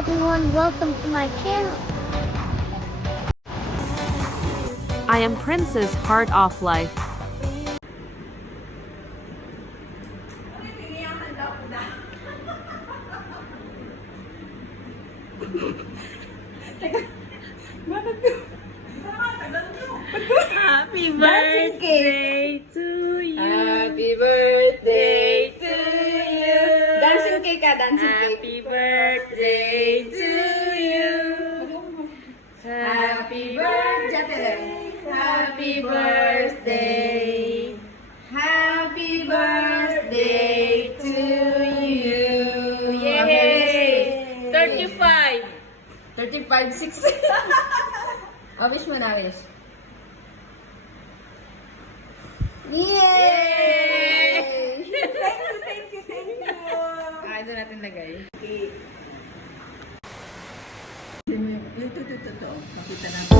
everyone, welcome to my channel. I am Princess Heart Off Life. Happy birthday to you. Happy birthday to you. Dancing cake ka, dancing cake. Happy birthday to you. Happy birthday. Happy birthday. Happy birthday to you. Yay! 35. 35, 6. Wish mo na, wish. Yay! Thank you. Doon natin lagay. Ito. Pakita natin.